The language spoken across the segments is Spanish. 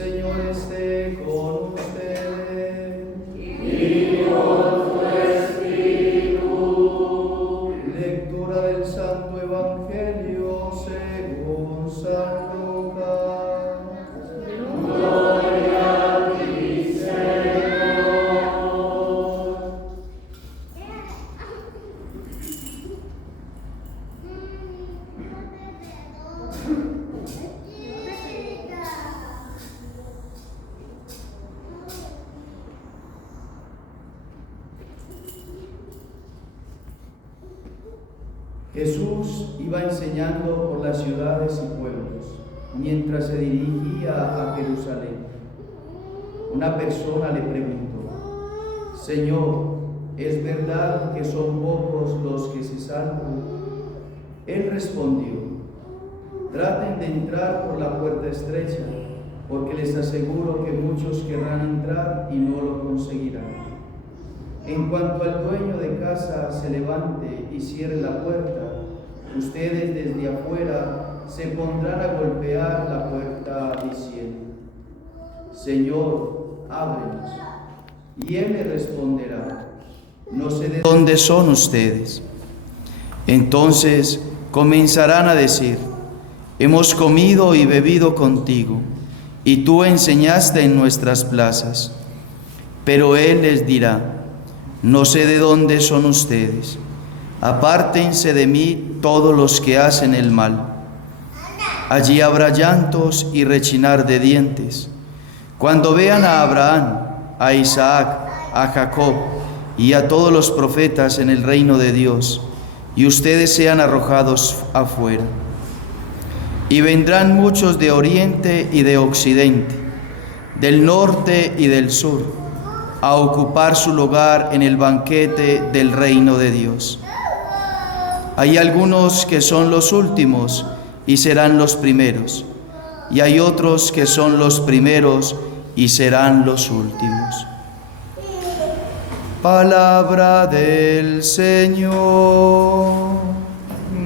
Señor esté con ustedes. Y con tu espíritu. Lectura del Santo Evangelio según San Lucas. Gloria a ti, Señor. Jesús iba enseñando por las ciudades y pueblos mientras se dirigía a Jerusalén. Una persona le preguntó: Señor, ¿es verdad que son pocos los que se salvan? Él respondió: traten de entrar por la puerta estrecha, porque les aseguro que muchos querrán entrar y no lo conseguirán. En cuanto al dueño de casa se levante y cierre la puerta, ustedes desde afuera se pondrán a golpear la puerta diciendo: Señor, ábrenos. Y él le responderá: no sé de dónde son ustedes. Entonces comenzarán a decir: hemos comido y bebido contigo, y tú enseñaste en nuestras plazas. Pero él les dirá: no sé de dónde son ustedes. Apártense de mí todos los que hacen el mal. Allí habrá llantos y rechinar de dientes, cuando vean a Abraham, a Isaac, a Jacob y a todos los profetas en el reino de Dios, y ustedes sean arrojados afuera. Y vendrán muchos de oriente y de occidente, del norte y del sur, a ocupar su lugar en el banquete del reino de Dios. Hay algunos que son los últimos y serán los primeros, y hay otros que son los primeros y serán los últimos. Palabra del Señor.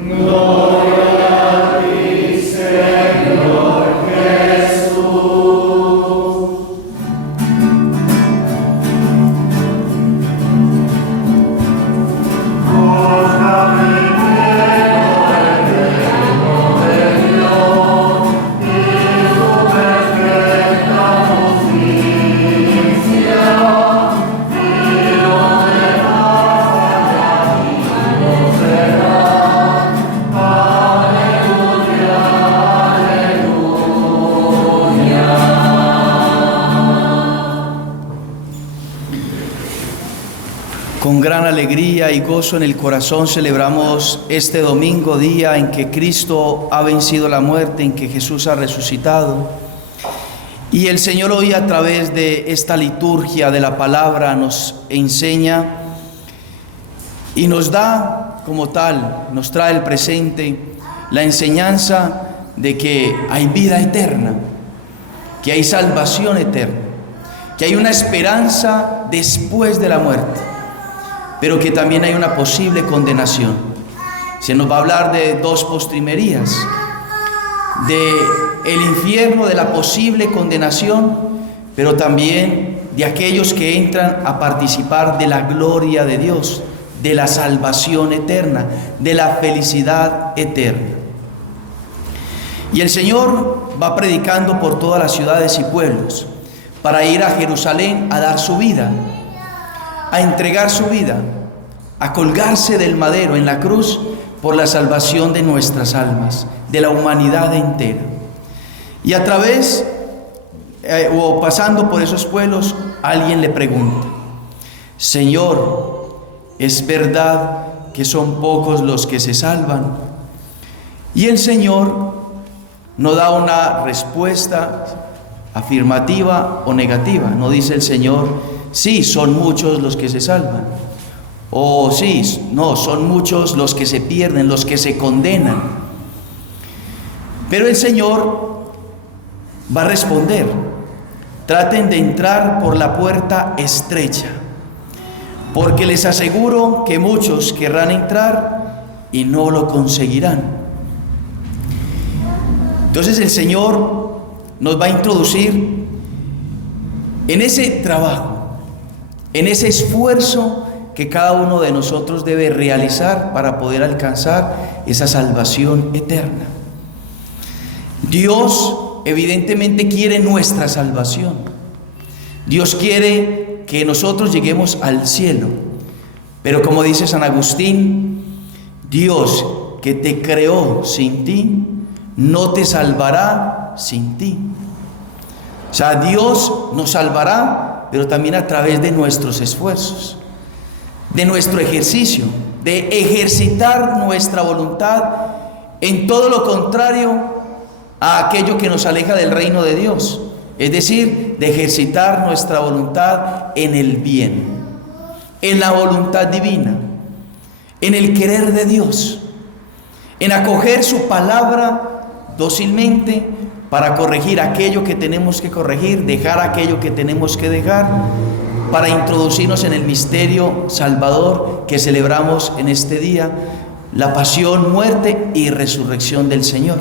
Gloria a ti, Señor Jesús. Con gran alegría y gozo en el corazón celebramos este domingo, día en que Cristo ha vencido la muerte, en que Jesús ha resucitado. Y el Señor hoy, a través de esta liturgia de la palabra, nos enseña y nos da como tal, nos trae el presente, la enseñanza de que hay vida eterna, que hay salvación eterna, que hay una esperanza después de la muerte, pero que también hay una posible condenación. Se nos va a hablar de dos postrimerías, de el infierno, de la posible condenación, pero también de aquellos que entran a participar de la gloria de Dios, de la salvación eterna, de la felicidad eterna. Y el Señor va predicando por todas las ciudades y pueblos para ir a Jerusalén a dar su vida, a entregar su vida, a colgarse del madero en la cruz por la salvación de nuestras almas, de la humanidad entera. Y a través o pasando por esos pueblos, alguien le pregunta: Señor, ¿es verdad que son pocos los que se salvan? Y el Señor no da una respuesta afirmativa o negativa. No dice el Señor: sí, son muchos los que se salvan. O sí, no, son muchos los que se pierden, los que se condenan. Pero el Señor va a responder: traten de entrar por la puerta estrecha, porque les aseguro que muchos querrán entrar y no lo conseguirán. Entonces el Señor nos va a introducir en ese trabajo, en ese esfuerzo que cada uno de nosotros debe realizar para poder alcanzar esa salvación eterna. Dios evidentemente quiere nuestra salvación. Dios quiere que nosotros lleguemos al cielo. Pero como dice San Agustín, Dios que te creó sin ti, no te salvará sin ti. O sea, Dios nos salvará, pero también a través de nuestros esfuerzos, de nuestro ejercicio, de ejercitar nuestra voluntad en todo lo contrario a aquello que nos aleja del reino de Dios. Es decir, de ejercitar nuestra voluntad en el bien, en la voluntad divina, en el querer de Dios, en acoger su palabra dócilmente para corregir aquello que tenemos que corregir, dejar aquello que tenemos que dejar, para introducirnos en el misterio salvador que celebramos en este día, la pasión, muerte y resurrección del Señor.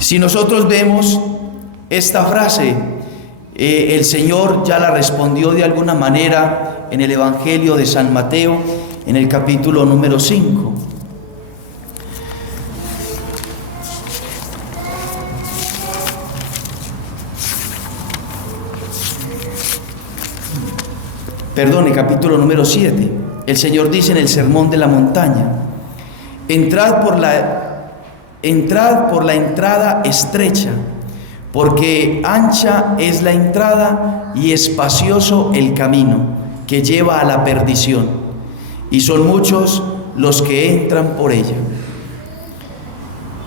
Si nosotros vemos esta frase, el Señor ya la respondió de alguna manera en el Evangelio de San Mateo, en el capítulo número 5. Perdone, capítulo número 7. El Señor dice en el Sermón de la Montaña: entrad por la entrada estrecha, porque ancha es la entrada y espacioso el camino que lleva a la perdición, y son muchos los que entran por ella.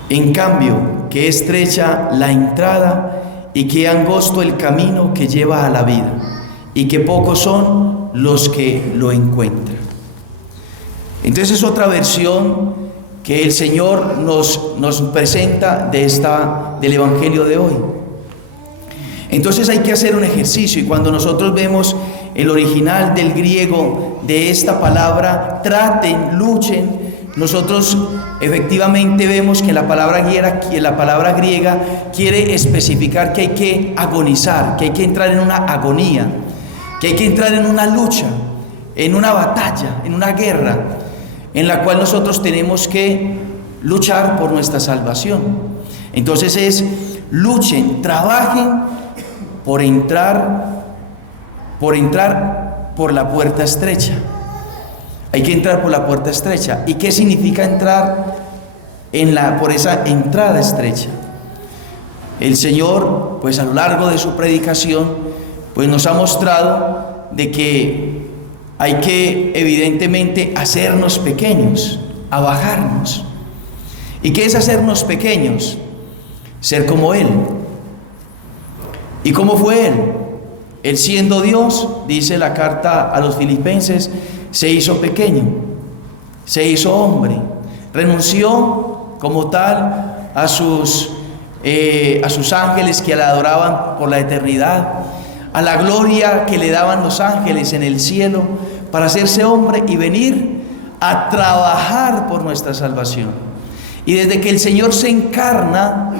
En cambio, que estrecha la entrada y que angosto el camino que lleva a la vida, y que pocos son los que lo encuentran. Entonces es otra versión que el Señor nos presenta del Evangelio de hoy. Entonces hay que hacer un ejercicio, y cuando nosotros vemos el original del griego de esta palabra, traten, luchen, nosotros efectivamente vemos que la palabra griega quiere especificar que hay que agonizar, que hay que entrar en una agonía, que hay que entrar en una lucha, en una batalla, en una guerra, en la cual nosotros tenemos que luchar por nuestra salvación. Entonces luchen, trabajen por entrar por la puerta estrecha. Hay que entrar por la puerta estrecha. ¿Y qué significa entrar por esa entrada estrecha? El Señor, pues a lo largo de su predicación, pues nos ha mostrado de que hay que evidentemente hacernos pequeños, abajarnos. ¿Y qué es hacernos pequeños? Ser como Él. ¿Y cómo fue Él? Él, siendo Dios, dice la carta a los Filipenses, se hizo pequeño, se hizo hombre, renunció como tal a sus ángeles que le adoraban por la eternidad, a la gloria que le daban los ángeles en el cielo, para hacerse hombre y venir a trabajar por nuestra salvación. Y desde que el Señor se encarna,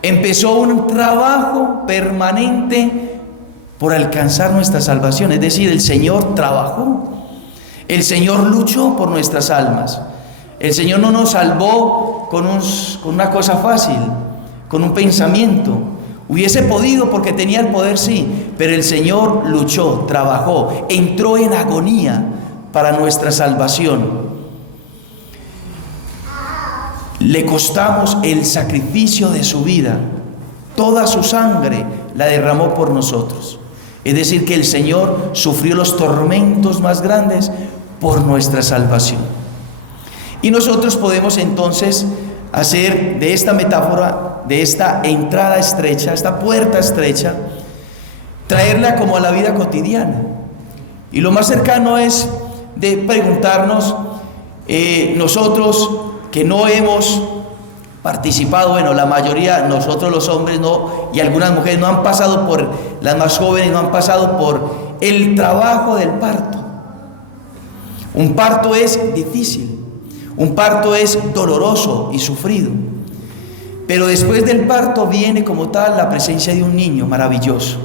empezó un trabajo permanente por alcanzar nuestra salvación. Es decir, el Señor trabajó, el Señor luchó por nuestras almas. El Señor no nos salvó con una cosa fácil, con un pensamiento. Hubiese podido porque tenía el poder, sí, pero el Señor luchó, trabajó, entró en agonía para nuestra salvación. Le costamos el sacrificio de su vida, toda su sangre la derramó por nosotros. Es decir, que el Señor sufrió los tormentos más grandes por nuestra salvación. Y nosotros podemos entonces hacer de esta metáfora, de esta entrada estrecha, esta puerta estrecha, traerla como a la vida cotidiana. Y lo más cercano es de preguntarnos, nosotros que no hemos participado, bueno, la mayoría, nosotros los hombres no, y algunas mujeres no han pasado por, las más jóvenes no han pasado por el trabajo del parto. Un parto es difícil, un parto es doloroso y sufrido. pero después del parto viene como tal la presencia de un niño maravilloso.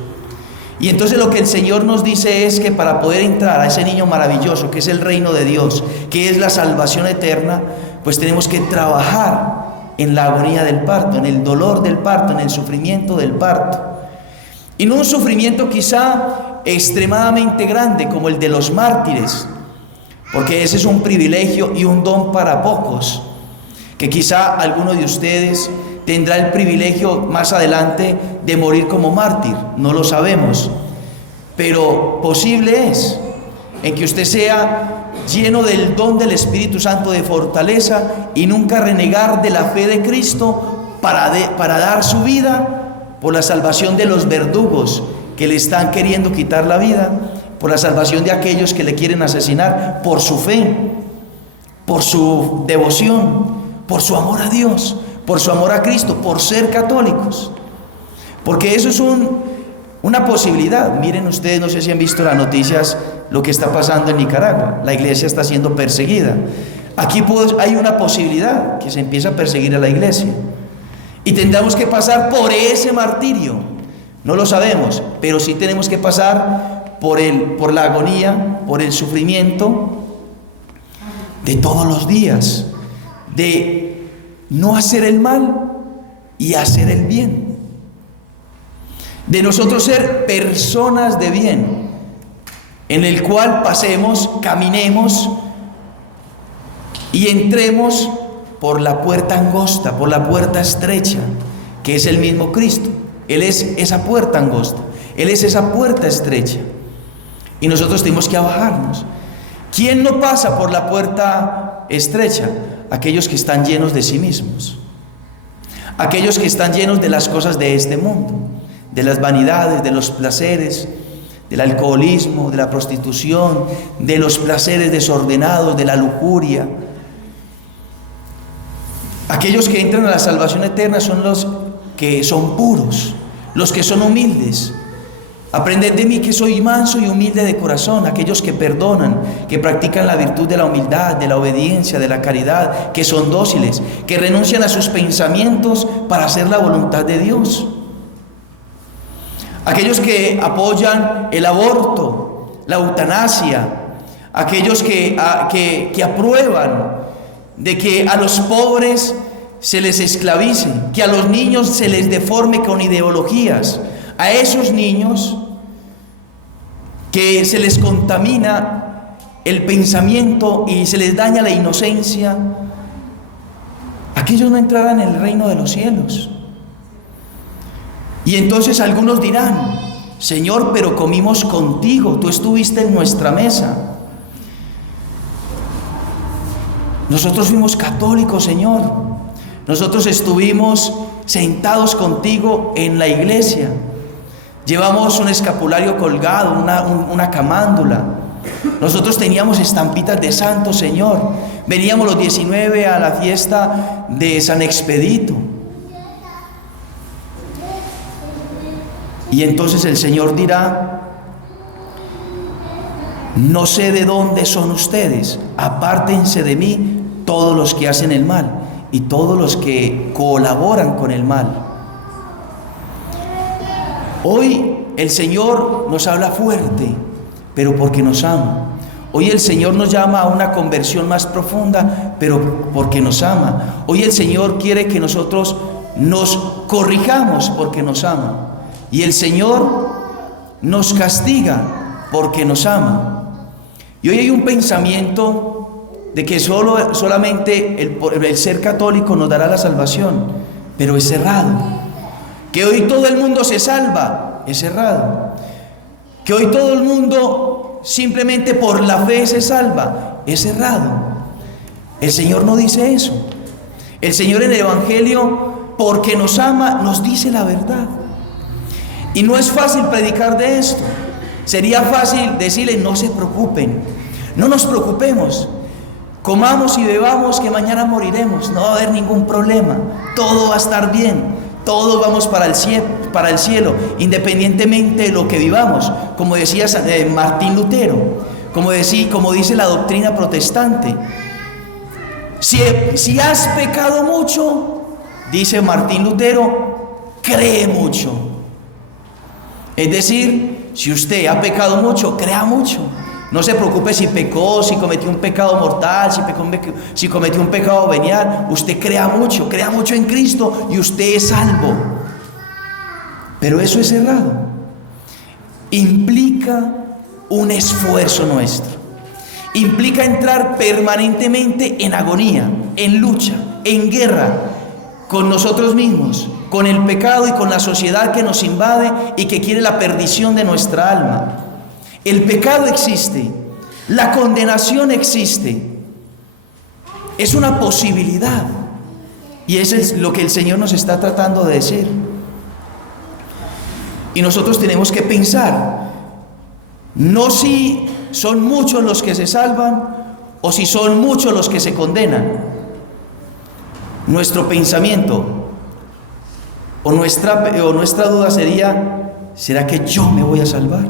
Y entonces lo que el Señor nos dice es que para poder entrar a ese niño maravilloso, que es el reino de Dios, que es la salvación eterna, pues tenemos que trabajar en la agonía del parto, en el dolor del parto, en el sufrimiento del parto. Y no un sufrimiento quizá extremadamente grande como el de los mártires, porque ese es un privilegio y un don para pocos, que quizá alguno de ustedes tendrá el privilegio más adelante de morir como mártir, no lo sabemos, pero posible es en que usted sea lleno del don del Espíritu Santo de fortaleza y nunca renegar de la fe de Cristo para dar su vida por la salvación de los verdugos que le están queriendo quitar la vida, por la salvación de aquellos que le quieren asesinar, por su fe, por su devoción, por su amor a Dios, por su amor a Cristo, por ser católicos. Porque eso es una posibilidad. Miren ustedes, no sé si han visto las noticias, lo que está pasando en Nicaragua. La iglesia está siendo perseguida. Aquí hay una posibilidad que se empieza a perseguir a la iglesia. Y tendremos que pasar por ese martirio. No lo sabemos, pero sí tenemos que pasar por la agonía, por el sufrimiento de todos los días, de no hacer el mal y hacer el bien, de nosotros ser personas de bien, en el cual pasemos, caminemos y entremos por la puerta angosta, por la puerta estrecha, que es el mismo Cristo. Él es esa puerta angosta, Él es esa puerta estrecha, y nosotros tenemos que bajarnos. ¿Quién no pasa por la puerta estrecha? Aquellos que están llenos de sí mismos, aquellos que están llenos de las cosas de este mundo, de las vanidades, de los placeres, del alcoholismo, de la prostitución, de los placeres desordenados, de la lujuria. Aquellos que entran a la salvación eterna son los que son puros, los que son humildes. Aprended de mí que soy manso y humilde de corazón, aquellos que perdonan, que practican la virtud de la humildad, de la obediencia, de la caridad, que son dóciles, que renuncian a sus pensamientos para hacer la voluntad de Dios. Aquellos que apoyan el aborto, la eutanasia, aquellos que aprueban de que a los pobres se les esclavice, que a los niños se les deforme con ideologías. A esos niños que se les contamina el pensamiento y se les daña la inocencia, aquellos no entrarán en el reino de los cielos. Y entonces algunos dirán: Señor, pero comimos contigo, tú estuviste en nuestra mesa. Nosotros fuimos católicos, Señor. Nosotros estuvimos sentados contigo en la iglesia. Llevamos un escapulario colgado, una camándula. Nosotros teníamos estampitas de santo, Señor. Veníamos los 19 a la fiesta de San Expedito. Y entonces el Señor dirá: no sé de dónde son ustedes, apártense de mí todos los que hacen el mal y todos los que colaboran con el mal. Hoy el Señor nos habla fuerte, pero porque nos ama. Hoy el Señor nos llama a una conversión más profunda, pero porque nos ama. Hoy el Señor quiere que nosotros nos corrijamos porque nos ama. Y el Señor nos castiga porque nos ama. Y hoy hay un pensamiento de que solamente el ser católico nos dará la salvación, pero es errado. Que hoy todo el mundo se salva, es errado. Que hoy todo el mundo simplemente por la fe se salva, es errado. El Señor no dice eso. El Señor en el Evangelio, porque nos ama, nos dice la verdad. Y no es fácil predicar de esto. Sería fácil decirles: no se preocupen, no nos preocupemos, comamos y bebamos que mañana moriremos, no va a haber ningún problema, todo va a estar bien. Todos vamos para el cielo, independientemente de lo que vivamos, como decía Martín Lutero, como dice la doctrina protestante. Si has pecado mucho, dice Martín Lutero, cree mucho. Es decir, si usted ha pecado mucho, crea mucho. No se preocupe si pecó, si cometió un pecado mortal, si cometió un pecado venial. Usted crea mucho en Cristo y usted es salvo. Pero eso es errado. Implica un esfuerzo nuestro. Implica entrar permanentemente en agonía, en lucha, en guerra con nosotros mismos, con el pecado y con la sociedad que nos invade y que quiere la perdición de nuestra alma. El pecado existe, la condenación existe, es una posibilidad, y eso es lo que el Señor nos está tratando de decir. Y nosotros tenemos que pensar, no si son muchos los que se salvan o si son muchos los que se condenan. Nuestro pensamiento o nuestra duda sería, ¿será que yo me voy a salvar?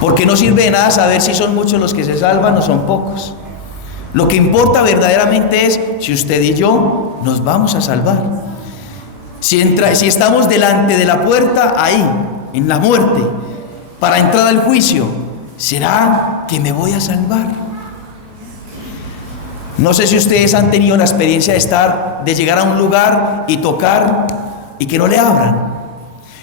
Porque no sirve de nada saber si son muchos los que se salvan o son pocos. Lo que importa verdaderamente es si usted y yo nos vamos a salvar. Si estamos delante de la puerta, ahí, en la muerte, para entrar al juicio, ¿será que me voy a salvar? No sé si ustedes han tenido la experiencia de llegar a un lugar y tocar y que no le abran.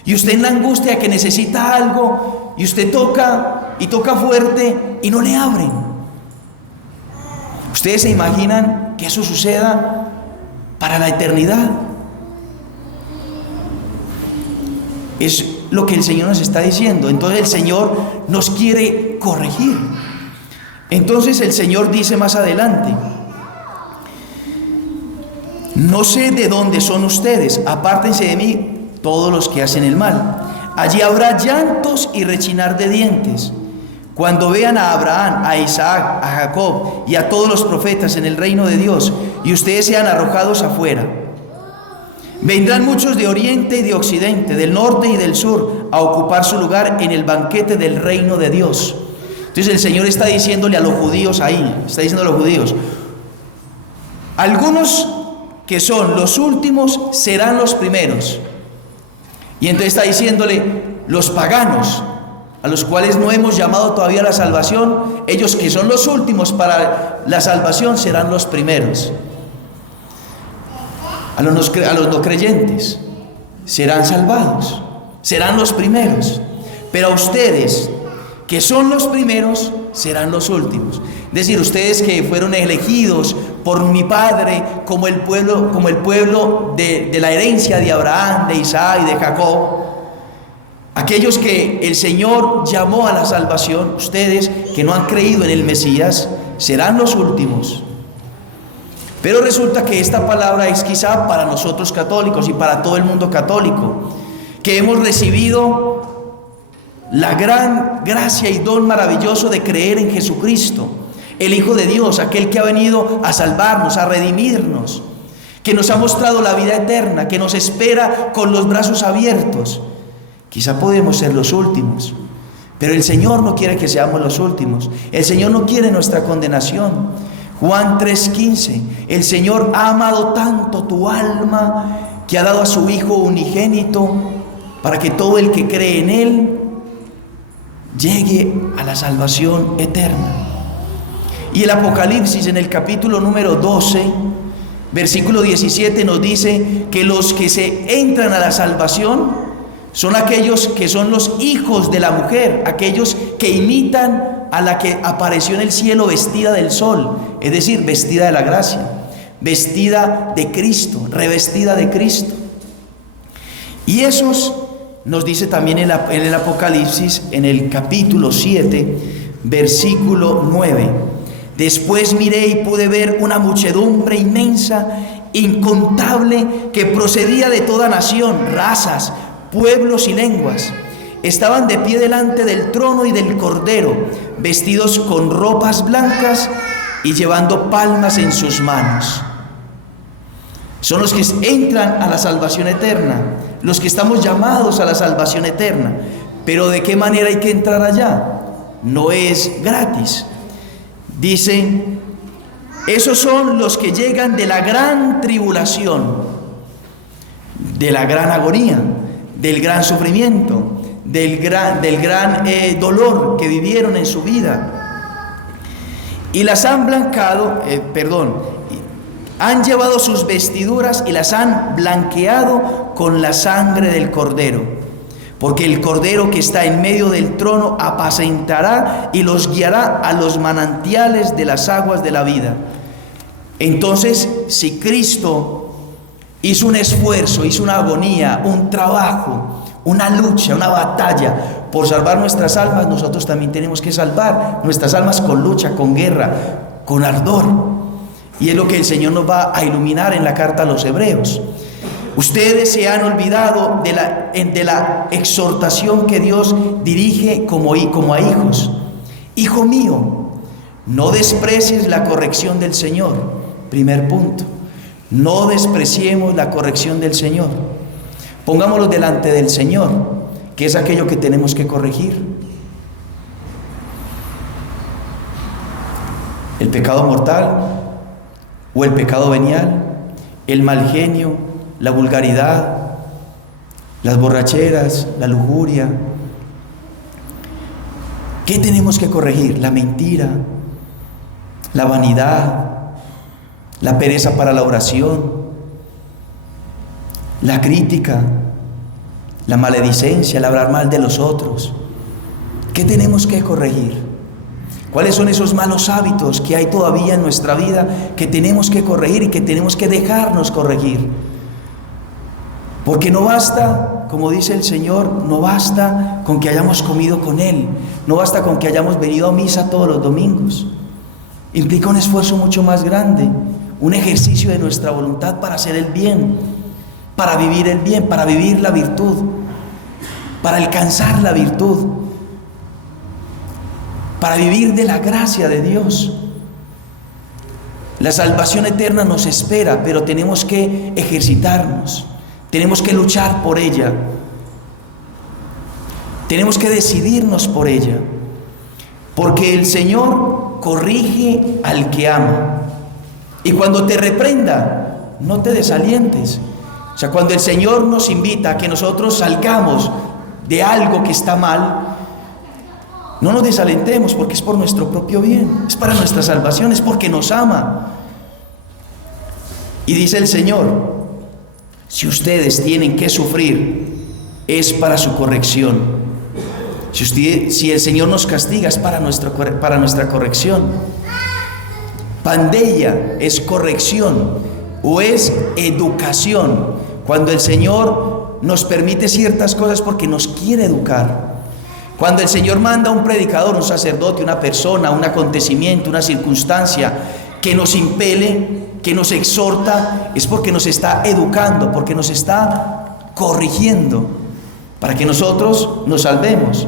Y usted en la angustia de que necesita algo y usted toca y toca fuerte y no le abren. ¿Ustedes se imaginan que eso suceda para la eternidad? Es lo que el Señor nos está diciendo. Entonces el Señor nos quiere corregir. Entonces el Señor dice más adelante: no sé de dónde son ustedes, apártense de mí todos los que hacen el mal. Allí habrá llantos y rechinar de dientes, cuando vean a Abraham, a Isaac, a Jacob y a todos los profetas en el reino de Dios, y ustedes sean arrojados afuera. Vendrán muchos de oriente y de occidente, del norte y del sur, a ocupar su lugar en el banquete del reino de Dios. Entonces el Señor está diciéndole a los judíos ahí, está diciendo a los judíos, algunos que son los últimos serán los primeros. Y entonces está diciéndole, los paganos, a los cuales no hemos llamado todavía a la salvación, ellos que son los últimos para la salvación serán los primeros. A los no creyentes serán salvados, serán los primeros. Pero a ustedes, que son los primeros, serán los últimos. Es decir, ustedes que fueron elegidos por mi Padre como el pueblo de la herencia de Abraham, de Isaac y de Jacob, aquellos que el Señor llamó a la salvación, ustedes que no han creído en el Mesías, serán los últimos. Pero resulta que esta palabra es quizá para nosotros católicos y para todo el mundo católico, que hemos recibido la gran gracia y don maravilloso de creer en Jesucristo, el Hijo de Dios, aquel que ha venido a salvarnos, a redimirnos, que nos ha mostrado la vida eterna, que nos espera con los brazos abiertos. Quizá podemos ser los últimos, pero el Señor no quiere que seamos los últimos. El Señor no quiere nuestra condenación. Juan 3:15, el Señor ha amado tanto tu alma que ha dado a su Hijo unigénito para que todo el que cree en Él llegue a la salvación eterna. Y el Apocalipsis en el capítulo número 12, versículo 17 nos dice que los que se entran a la salvación son aquellos que son los hijos de la mujer, aquellos que imitan a la que apareció en el cielo vestida del sol, es decir, vestida de la gracia, vestida de Cristo, revestida de Cristo. Y esos nos dice también en el Apocalipsis, en el capítulo 7, versículo 9. Después miré y pude ver una muchedumbre inmensa, incontable, que procedía de toda nación, razas, pueblos y lenguas. Estaban de pie delante del trono y del Cordero, vestidos con ropas blancas y llevando palmas en sus manos. Son los que entran a la salvación eterna, los que estamos llamados a la salvación eterna. Pero ¿de qué manera hay que entrar allá? No es gratis. Dice Esos son los que llegan de la gran tribulación, de la gran agonía, del gran sufrimiento, del gran dolor que vivieron en su vida. Y las han han llevado sus vestiduras y las han blanqueado con la sangre del Cordero. Porque el Cordero que está en medio del trono apacentará y los guiará a los manantiales de las aguas de la vida. Entonces, si Cristo hizo un esfuerzo, hizo una agonía, un trabajo, una lucha, una batalla por salvar nuestras almas, nosotros también tenemos que salvar nuestras almas con lucha, con guerra, con ardor. Y es lo que el Señor nos va a iluminar en la carta a los Hebreos. Ustedes se han olvidado de la exhortación que Dios dirige como a hijos. Hijo mío, no desprecies la corrección del Señor. Primer punto. No despreciemos la corrección del Señor. Pongámoslo delante del Señor, que es aquello que tenemos que corregir. El pecado mortal o el pecado venial, el mal genio, la vulgaridad, las borracheras, la lujuria. ¿Qué tenemos que corregir? La mentira, la vanidad, la pereza para la oración, la crítica, la maledicencia, el hablar mal de los otros. ¿Qué tenemos que corregir? ¿Cuáles son esos malos hábitos que hay todavía en nuestra vida que tenemos que corregir y que tenemos que dejarnos corregir? Porque no basta, como dice el Señor, no basta con que hayamos comido con Él, no basta con que hayamos venido a misa todos los domingos. Implica un esfuerzo mucho más grande, un ejercicio de nuestra voluntad para hacer el bien, para vivir el bien, para vivir la virtud, para alcanzar la virtud, para vivir de la gracia de Dios. La salvación eterna nos espera, pero tenemos que ejercitarnos. Tenemos que luchar por ella. Tenemos que decidirnos por ella. Porque el Señor corrige al que ama. Y cuando te reprenda, no te desalientes. O sea, cuando el Señor nos invita a que nosotros salgamos de algo que está mal, no nos desalentemos, porque es por nuestro propio bien, es para nuestra salvación, es porque nos ama. Y dice el Señor: si ustedes tienen que sufrir, es para su corrección. Si el Señor nos castiga, es para nuestra corrección. Pandeia es corrección o es educación. Cuando el Señor nos permite ciertas cosas porque nos quiere educar. Cuando el Señor manda a un predicador, un sacerdote, una persona, un acontecimiento, una circunstancia que nos impele, que nos exhorta, es porque nos está educando, porque nos está corrigiendo, para que nosotros nos salvemos.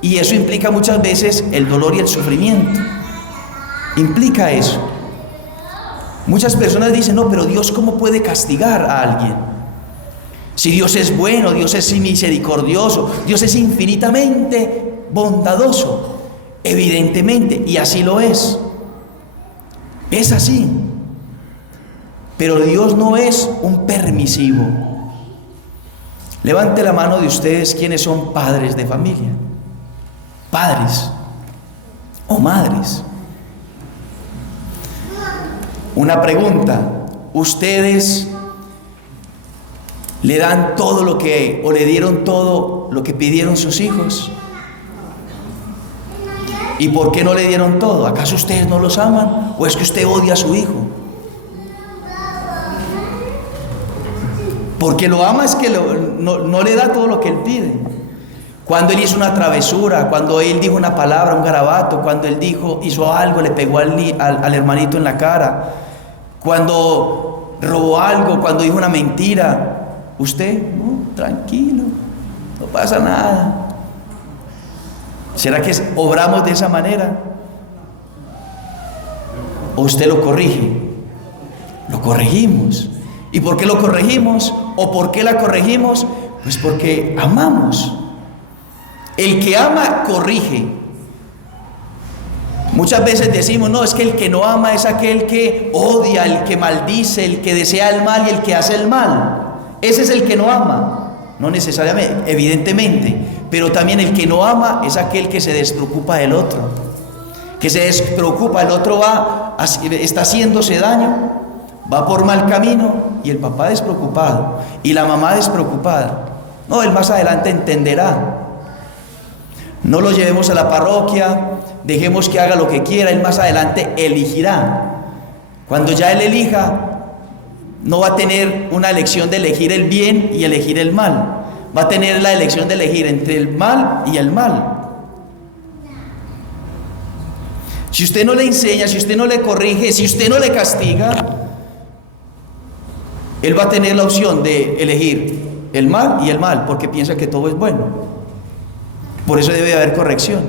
Y eso implica muchas veces el dolor y el sufrimiento. Implica eso. Muchas personas dicen: no, pero Dios, ¿cómo puede castigar a alguien? Si Dios es bueno, Dios es misericordioso, Dios es infinitamente bondadoso. Evidentemente, y así lo es. Es así. Pero Dios no es un permisivo. Levante la mano de ustedes quienes son padres de familia, padres o madres. Una pregunta: ¿ustedes le dan todo lo que, o le dieron todo lo que pidieron sus hijos? ¿Y por qué no le dieron todo? ¿Acaso ustedes no los aman? ¿O es que usted odia a su hijo? Porque lo ama, es que no le da todo lo que él pide. Cuando él hizo una travesura, cuando él dijo una palabra, un garabato, cuando él hizo algo, le pegó al hermanito en la cara, cuando robó algo, cuando dijo una mentira, usted, no, tranquilo, no pasa nada. ¿Será que obramos de esa manera? ¿O usted lo corrige? Lo corregimos. ¿Y por qué lo corregimos? ¿O por qué la corregimos? Pues porque amamos. El que ama, corrige. Muchas veces decimos, no, es que el que no ama es aquel que odia, el que maldice, el que desea el mal y el que hace el mal. Ese es el que no ama. No necesariamente, evidentemente, pero también el que no ama es aquel que se despreocupa del otro. Que se despreocupa, el otro está haciéndose daño, va por mal camino y el papá despreocupado y la mamá despreocupada. No, él más adelante entenderá. No lo llevemos a la parroquia, dejemos que haga lo que quiera, él más adelante elegirá. Cuando ya él elija, no va a tener una elección de elegir el bien y elegir el mal. Va a tener la elección de elegir entre el mal y el mal. Si usted no le enseña, si usted no le corrige, si usted no le castiga, él va a tener la opción de elegir el mal y el mal, porque piensa que todo es bueno. Por eso debe haber corrección.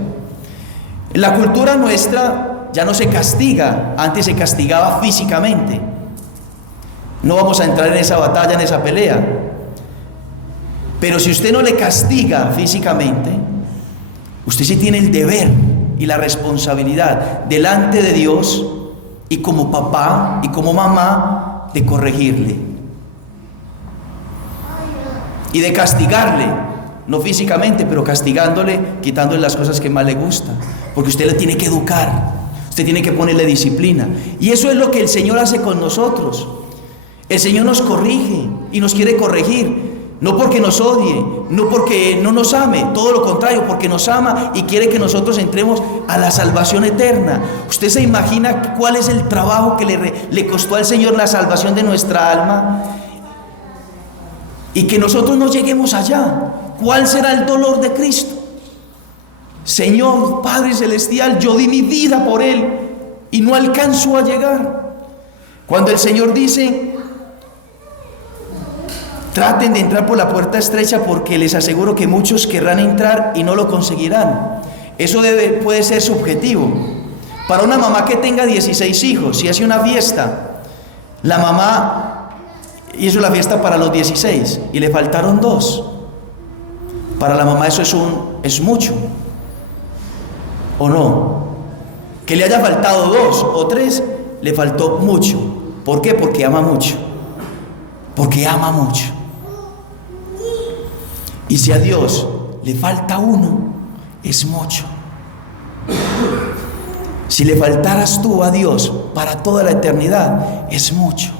En la cultura nuestra ya no se castiga, antes se castigaba físicamente. No vamos a entrar en esa batalla, en esa pelea. Pero si usted no le castiga físicamente, usted sí tiene el deber y la responsabilidad delante de Dios y como papá y como mamá de corregirle y de castigarle, no físicamente, pero castigándole, quitándole las cosas que más le gustan, porque usted le tiene que educar, usted tiene que ponerle disciplina, y eso es lo que el Señor hace con nosotros. El Señor nos corrige y nos quiere corregir, no porque nos odie, no porque no nos ame, todo lo contrario, porque nos ama y quiere que nosotros entremos a la salvación eterna. ¿Usted se imagina cuál es el trabajo que le costó al Señor la salvación de nuestra alma? Y que nosotros no lleguemos allá. ¿Cuál será el dolor de Cristo? Señor, Padre Celestial, yo di mi vida por Él y no alcanzo a llegar. Cuando el Señor dice: traten de entrar por la puerta estrecha, porque les aseguro que muchos querrán entrar y no lo conseguirán. Eso puede ser subjetivo. Para una mamá que tenga 16 hijos, si hace una fiesta, la mamá hizo la fiesta para los 16 y le faltaron 2. Para la mamá eso es mucho, ¿o no? Que le haya faltado 2 o 3, le faltó mucho. ¿Por qué? Porque ama mucho. Porque ama mucho. Y si a Dios le falta 1, es mucho. Si le faltaras tú a Dios para toda la eternidad, es mucho.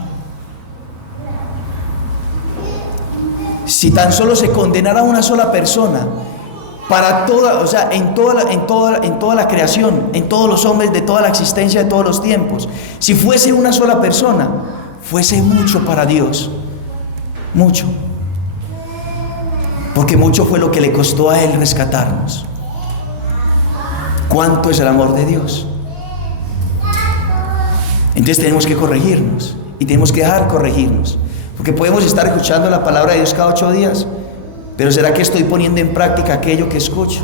Si tan solo se condenara a una sola persona para toda, o sea, en toda la creación, en todos los hombres de toda la existencia de todos los tiempos, si fuese una sola persona, fuese mucho para Dios, mucho, porque mucho fue lo que le costó a Él rescatarnos. ¿Cuánto es el amor de Dios? Entonces tenemos que corregirnos y tenemos que dejar corregirnos. Porque podemos estar escuchando la palabra de Dios cada 8 días, pero ¿será que estoy poniendo en práctica aquello que escucho?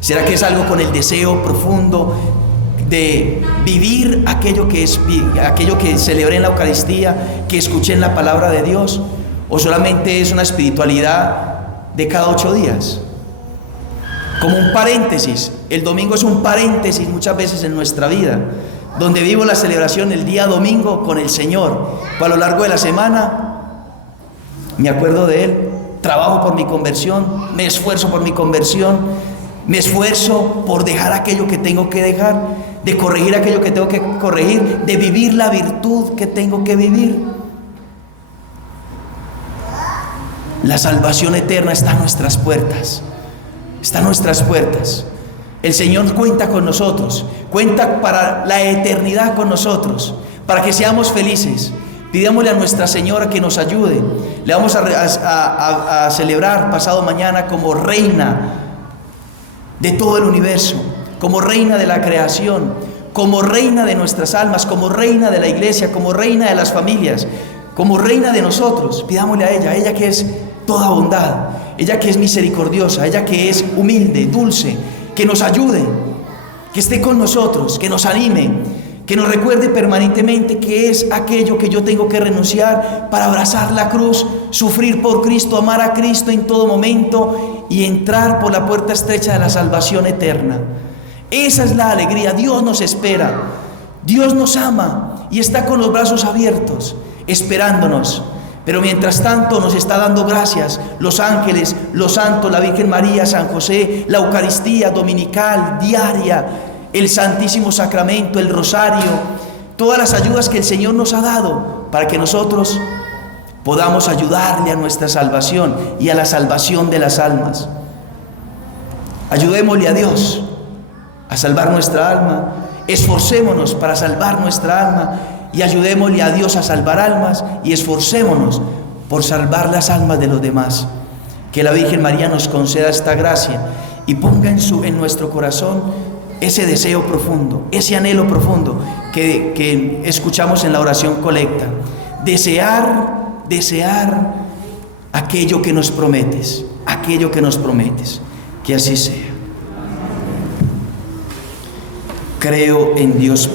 ¿Será que es algo con el deseo profundo de vivir aquello que celebré en la Eucaristía, que escuché en la palabra de Dios? ¿O solamente es una espiritualidad de cada 8 días? Como un paréntesis. El domingo es un paréntesis muchas veces en nuestra vida, donde vivo la celebración el día domingo con el Señor. A lo largo de la semana me acuerdo de Él, trabajo por mi conversión, me esfuerzo por mi conversión, me esfuerzo por dejar aquello que tengo que dejar, de corregir aquello que tengo que corregir, de vivir la virtud que tengo que vivir. La salvación eterna está a nuestras puertas, está a nuestras puertas. El Señor cuenta con nosotros, cuenta para la eternidad con nosotros, para que seamos felices. Pidámosle a Nuestra Señora que nos ayude. Le vamos a celebrar pasado mañana como reina de todo el universo, como reina de la creación, como reina de nuestras almas, como reina de la iglesia, como reina de las familias, como reina de nosotros. Pidámosle a ella que es toda bondad, ella que es misericordiosa, ella que es humilde, dulce, que nos ayude, que esté con nosotros, que nos anime, que nos recuerde permanentemente que es aquello que yo tengo que renunciar para abrazar la cruz, sufrir por Cristo, amar a Cristo en todo momento y entrar por la puerta estrecha de la salvación eterna. Esa es la alegría. Dios nos espera, Dios nos ama y está con los brazos abiertos, esperándonos. Pero mientras tanto nos está dando gracias los ángeles, los santos, la Virgen María, San José, la Eucaristía dominical, diaria, el Santísimo Sacramento, el Rosario, todas las ayudas que el Señor nos ha dado para que nosotros podamos ayudarle a nuestra salvación y a la salvación de las almas. Ayudémosle a Dios a salvar nuestra alma, esforcémonos para salvar nuestra alma y ayudémosle a Dios a salvar almas y esforcémonos por salvar las almas de los demás. Que la Virgen María nos conceda esta gracia y ponga en nuestro corazón ese deseo profundo, ese anhelo profundo que escuchamos en la oración colecta. Desear aquello que nos prometes, que así sea. Creo en Dios